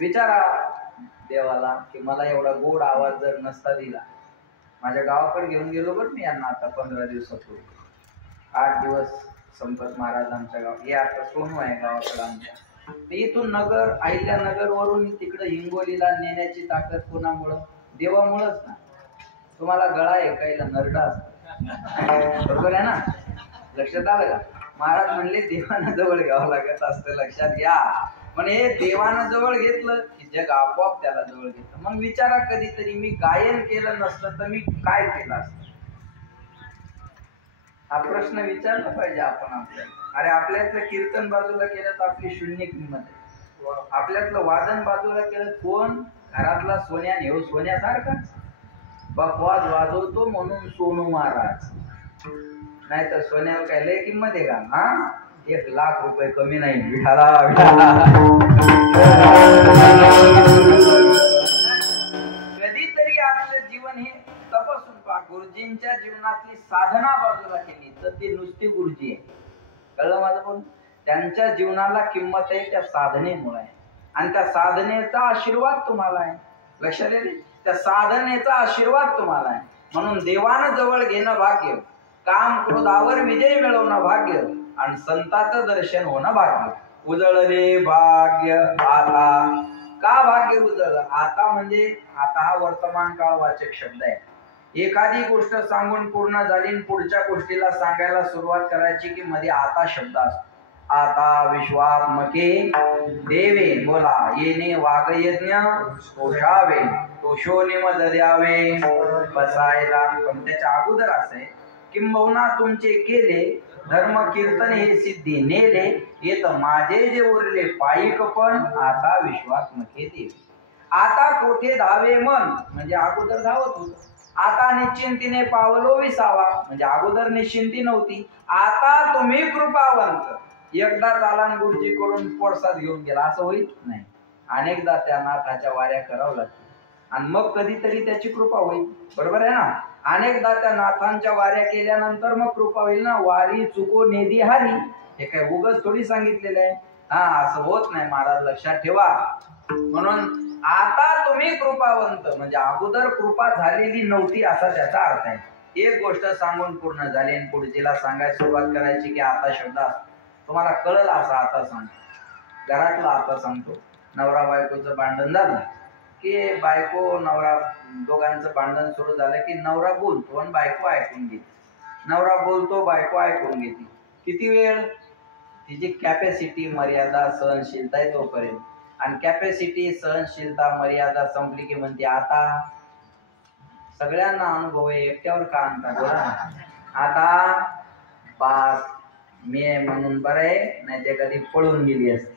विचारा देवाला की मला एवढा गोड आवाज जर नसता दिला, माझ्या गावाकडे घेऊन गेलो बरं मी यांना आता 15 दिवसापूर्वी, 8 दिवस संपत महाराज आमच्या गाव, हे आता सोनू आहे गावाकडे आमच्या. इथून नगर अहिल्यानगर वरून तिकडे हिंगोलीला नेण्याची ताकद कोणामुळं? देवामुळंच ना. तुम्हाला गळा ऐकायला नरडा असतो, बरोबर आहे ना? लक्षात आलं का? महाराज म्हणले देवानं जवळ घ्यावं लागत असतं, लक्षात घ्या. पण हे देवानं जवळ घेतलं की जग आपोआप त्याला जवळ घेतलं. मग विचारा कधीतरी मी गायन केलं नसतं तर मी काय केलं असतं? हा प्रश्न विचारला पाहिजे आपण आपल्याला. अरे आपल्यातलं कीर्तन बाजूला केलं तर आपली शून्य किंमत आहे. आपल्यातलं वादन बाजूला केलं, कोण घरातला सोन्या नेऊ सोन्यासारखा बकवास वाजवतो म्हणून सोनू महाराज, नाही तर सोन्याला काय लय किंमत आहे का? हा, 1 लाख रुपये कमी नाही. विठाला कधीतरी आपलं जीवन हे तपासून पहा. गुरुजींच्या जीवनातली साधना बाजूला केली तर ती नुसती गुरुजी आहे. कळलं माझं बोल? त्यांच्या जीवनाला किंमत आहे त्या साधनेमुळे आहे, आणि त्या साधनेचा आशीर्वाद तुम्हाला आहे. लक्षात येते? त्या साधनेचा आशीर्वाद तुम्हाला आहे. म्हणून देवानं जवळ घेणं भाग्य, काम क्रोधावर विजय मिळवणं भाग्य, आणि संताचं दर्शन होणं भाग्य. उजळले भाग्य आता. का भाग्य उजळलं? आता म्हणजे आता हा वर्तमान काळ वाचक शब्द आहे. एखादी गोष्ट सांगून पूर्ण झाली, पुढच्या गोष्टीला सांगायला सुरुवात करायची की मध्ये आता शब्द असतो. आता विश्वात्मके देवे, बोला येणे वागयज्ञ पोषावे, तोषोनिम द्यावे बसायला. पण त्याच्या अगोदर असे किंबहुना तुमचे केले धर्म कीर्तन हे सिद्धी नेले, येत माझे जे उरले पायिक पण आता विश्वात्मके देवे. आता कोठे धावे मन, म्हणजे अगोदर धावत होत. आता निश्चिंतीने पावलो विसावा, म्हणजे अगोदर निश्चिंती नव्हती. आता तुम्ही कृपावंत, एकदा चालान गुरुजी कडून प्रसाद घेऊन गेला असं होईल नाही. अनेकदा त्या नाथाच्या वाऱ्या करावं लागतील आणि मग कधीतरी त्याची कृपा होईल. बरोबर आहे ना? अनेकदा त्या नाथांच्या वाऱ्या केल्यानंतर मग कृपा होईल ना. वारी चुको नेदी हारी, हे काय उगाच थोडी सांगितलेलं आहे. हा, असं होत नाही महाराज, लक्षात ठेवा. म्हणून आता तुम्ही कृपावंत, म्हणजे अगोदर कृपा झालेली नव्हती असा त्याचा अर्थ आहे. एक गोष्ट सांगून पूर्ण झाली आणि पुढचीला सांगायला सुरुवात करायची की आता शब्द तुम्हाला कळलं असं आता सांगतो. घरातला आता सांगतो. नवरा बायकोचं भांडण झालं की बायको नवरा दोघांचं भांडण सुरू झालं की नवरा बोलतो आणि बायको ऐकून घेते. नवरा बोलतो, बायको ऐकून घेते. किती वेळ? तिची कॅपॅसिटी मर्यादा सहनशीलता आहे तोपर्यंत. आणि कॅपॅसिटी सहनशीलता मर्यादा संपली की म्हणते आता. सगळ्यांना अनुभव आहे, एकट्यावर का आणता? बोला आता बास, मी आहे म्हणून बरं आहे, नाही ते कधी पळून गेली असते.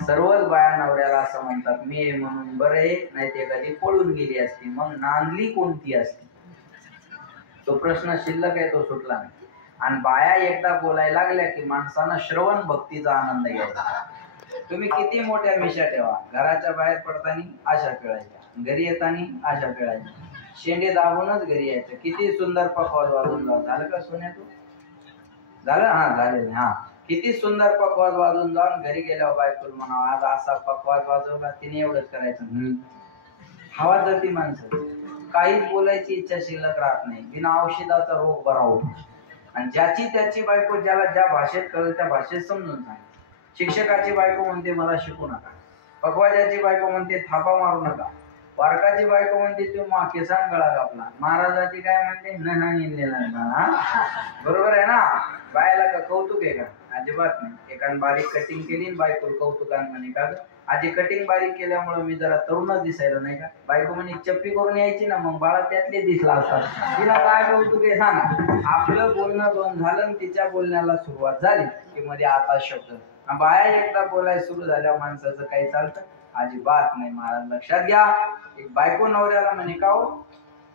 सर्वच बाया नवऱ्याला असं म्हणतात, मी आहे म्हणून बरं आहे, नाही ते कधी पळून गेली असती. मग नांदली कोणती असती? तो प्रश्न शिल्लक आहे, तो सुटला नाही. आणि बाया एकदा बोलायला लागल्या की माणसानं श्रवण भक्तीचा आनंद घ्यायचा. तुम्ही किती मोठ्या मिशा ठेवा, घराच्या बाहेर पडताना आशा पिळायच्या, घरी येताना आशा पिळायच्या, शेंडे दाबूनच घरी यायचं. किती सुंदर पकवाज वाजून जाऊ. झालं का सोन्या? तू झालं? हा, झालेलं. हा, किती सुंदर पकवाज वाजून जाऊन घरी गेल्यावर बायकोला म्हणावं आज असा पकवाज वाजवला, तिने एवढंच करायचं. हवा जाती माणसं. काहीच बोलायची इच्छा शिल्लक राहत नाही. बिना औषधाचा रोग बरा होतो. आणि ज्याची त्याची बायको ज्याला ज्या भाषेत कळेल त्या भाषेत समजून सांग. शिक्षकाची बायको म्हणते मला शिकू नका, पकवाजाची बायको म्हणते थापा मारू नका, वारकाची बायको म्हणते तू केसान गळा कापला, महाराजाची काय म्हणते न. बरोबर आहे ना? बायला का कौतुक आहे का? अजिबात नाही. एकान बारीक कटिंग केली बायको कौतुकान म्हणे का आजी कटिंग बारीक केल्यामुळे मी जरा तरुणच दिसायला नाही का? बायको म्हणे चप्पी करून यायची ना, मग बाळा त्यातले दिसला असतात. तिला काय कौतुक आहे सांगा? आपलं बोलणं बंद झालं, तिच्या बोलण्याला सुरुवात झाली की मध्ये आता शब्द. बाया एकदा बोलायला सुरू झाल्या माणसाचं काही चालतं? अजिबात नाही महाराज, लक्षात घ्या. एक बायको नवऱ्याला म्हणे का हो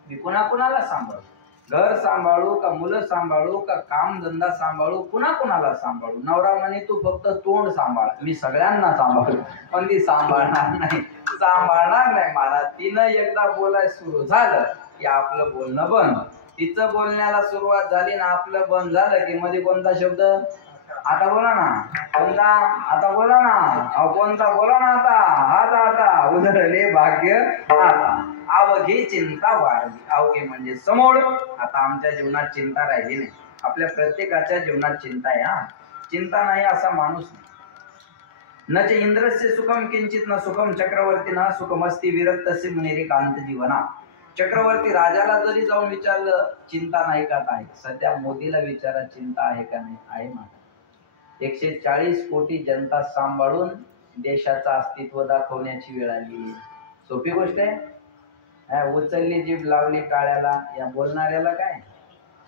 मी कुणाला सांभाळू? घर सांभाळू का मुलं सांभाळू का काम धंदा सांभाळू, कुणाला सांभाळू? नवरा म्हणे तू फक्त तोंड सांभाळ, मी सगळ्यांना सांभाळू. पण ती सांभाळणार नाही महाराज. तिनं एकदा बोलायला सुरू झालं की आपलं बोलणं बंद. तिचं बोलण्याला सुरुवात झाली ना आपलं बंद झालं की मध्ये कोणता शब्द? आता बोला ना. कोणता? आता बोला ना. कोणता? बोला ना आता. आता अगोदरले भाग्य आता अवघे चिंता वाढली. अवघे म्हणजे समोर. आता आमच्या जीवनात चिंता राहिली नाही. आपल्या प्रत्येकाच्या जीवनात चिंता आहे. हा, चिंता नाही असा माणूस नाही. न च इंद्रस्य सुखम किंचित न सुखम चक्रवर्ती ना सुखमस्ती विरक्तस्य मुनिरेकांत जीवना. चक्रवर्ती राजाला जरी जाऊन विचारलं चिंता नाही का, काय सध्या मोदीला विचारा चिंता आहे का नाही. आहे माझा 140 कोटी जनता सांभाळून देशाचं अस्तित्व दाखवण्याची वेळ आली. सोपी गोष्ट आहे. उचलली जीभ लावली टाळ्याला या बोलणाऱ्याला काय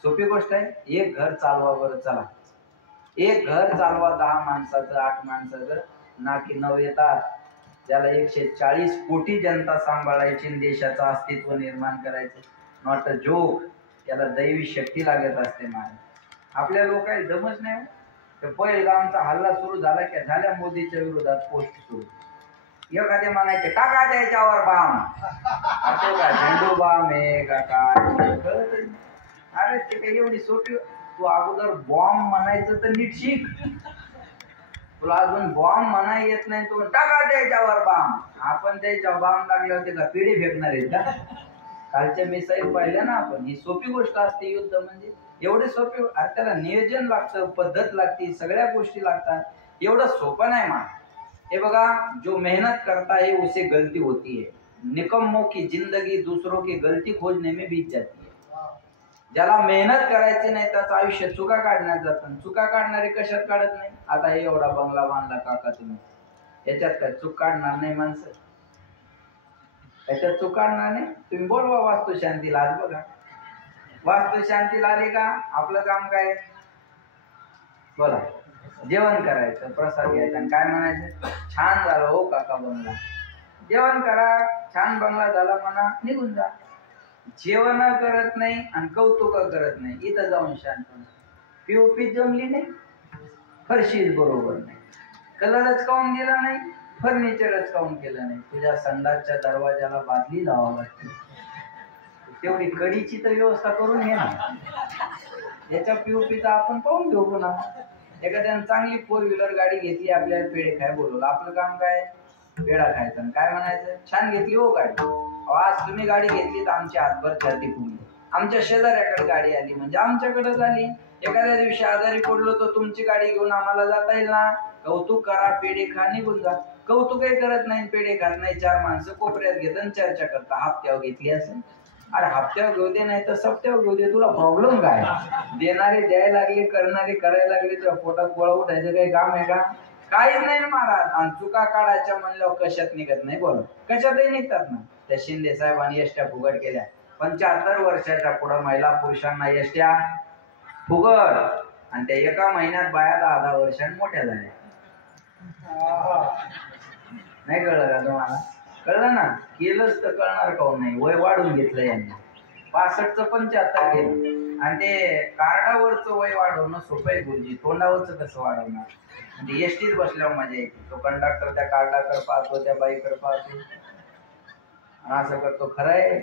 सोपी गोष्ट आहे. एक घर चालवा बरं. चला एक घर चालवा 10 माणसाचं 8 माणसाचं नाकी 9 येतात. त्याला 140 कोटी जनता सांभाळायची, देशाचं अस्तित्व निर्माण करायचं. Not a joke. त्याला दैवी शक्ती लागत असते. आपल्या लोकांना दमच नाही. तर पहिलगामचा हल्ला सुरू झाला की झाल्या मोदीच्या विरोधात पोस्ट सुरू. एखादे म्हणायचे टाका त्याच्यावर बाम. आता का झेंडू बाम आहे का काय. अरे ते काही एवढी सोपी. तू अगोदर बॉम्ब म्हणायचं तर नीट शिक. तुला अजून बॉम्ब म्हणाय येत नाही. तू टाका त्याच्यावर बाम. आपण त्याच्यावर बाम लागल्यावर ते का पिढी फेकणार आहेत का. कालच्या मिसाईल पाहिल्या ना आपण. ही सोपी गोष्ट असते. युद्ध म्हणजे एवढे सोपे. अरे त्याला नियोजन लागतं, पद्धत लागते, सगळ्या गोष्टी लागतात. एवढं सोपं नाही मा. हे बघा, जो मेहनत करता है उसे गलती होती है. निकम्मों की जिंदगी दूसरों की गलती खोजने में बीत जाती है. ज्याला मेहनत करायची नाही त्याचं आयुष्य चुका काढण्यात जातं. चुका काढणारे कशात काढत नाही. आता हे एवढा बंगला बांधला काका तुम्ही, याच्यात काय चूक काढणार नाही माणसं. याच्यात चूक काढणार नाही. तुम्ही बोलवा वास्तू शांतीला. आज बघा वास्तू शांतीला आले का आपलं काम काय बोला जेवण करायचं, प्रसाद घ्यायचा आणि काय म्हणायचं छान झालं हो काका बंगला. जेवण करा, छान बंगला झाला म्हणा, निघून जा. जेवण करत नाही आणि कौतुक करत नाही. इथं जाऊन शांत. पीओपी जमली नाही, फरशीच बरोबर नाही, कलरच काऊन गेला नाही, फर्निचरच काऊन केलं नाही. तुझ्या संडासच्या दरवाजाला बादली लावावं लागते. तेवढी कडीची तर व्यवस्था करून घे ना. याच्या पीओपीचा आपण पाहून घेऊ पुन्हा. एखाद्यानं चांगली 4 व्हीलर गाडी घेतली, आपल्याला पेढे खाय बोलवलं. आपलं काम काय पेढा खायचा आणि काय म्हणायचं छान घेतली हो गाडी. आज तुम्ही गाडी घेतली तर आमची हातभर छाती फुगली. आमच्या शेजाऱ्याकडे गाडी आली म्हणजे आमच्याकडे झाली. एखाद्या दिवशी आजारी पडलो तर तुमची गाडी घेऊन आम्हाला जाता येईल ना. कौतुक करा, पेढे खा, निघून जा. कौतुकही करत नाही, पेढे खात नाही. 4 माणसं कोपऱ्यात घेत आणि चर्चा करता हप्त्यावर घेतली असेल. अरे हप्त्यावर घेऊ दे नाही तर सप्त्यावर घेऊ दे. तुला प्रॉब्लेम काय. देणारे द्यायला लागले, करणारे करायला लागले. तुझ्या पोटात गोळा उठायचं काही काम आहे का. काहीच नाही ना महाराज. आणि चुका काढायच्या म्हणल्यावर कशात निघत नाही. बोल कशातही निघतात ना. त्या शिंदे साहेबांनी एसट्या फुगट केल्या. 75 वर्षाच्या पुढे महिला पुरुषांना एसट्या फुगट. आणि त्या एका महिन्यात बाया 10-10 वर्षांनी मोठ्या झाल्या. नाही कळलं का तुम्हाला. कळलं ना. केलंच तर कळणार काऊन नाही. वय वाढून घेतलं यांनी. 65चं 75 केलं. आणि ते कार्डावरचं वय वाढवणं सोपं आहे गुरुजी. तोंडावरचं कसं वाढवणार. म्हणजे एसटीत बसल्यावर मजा येते. तो कंडक्टर त्या कार्डाकडे पाहतो, त्या बाईकडे पाहतो आणि असं करतो. खरं आहे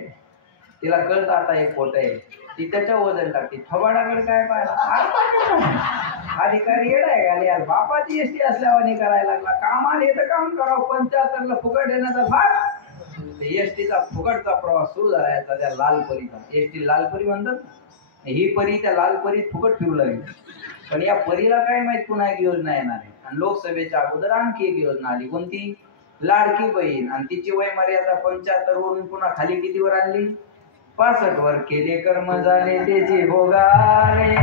तिला कळतं आता हे खोटं आहे. ती त्याच्या वजन टाकते. थोबाडाकडे काय पाहिला. अधिकारी येडाय का यार. बापाची एसटी असल्यावर करायला लागला. कामाला येतं काम करावं. 75ला फुकट येण्याचा भाग. एसटीचा फुकटचा प्रवास सुरू झाला याचा त्या लालपरीचा. एसटी लालपरी म्हणतात. ही परी त्या लालपरीत फुकट फिरू लागली. पण या परीला काय माहित पुन्हा एक योजना येणार आहे. आणि लोकसभेच्या अगोदर आणखी एक योजना आली. कोणती लाडकी बहीण. आणि तिची वय मर्यादा 75 वरून पुन्हा खाली कितीवर आणली 65 वर केले कर्म झाले त्याचे भोगाले.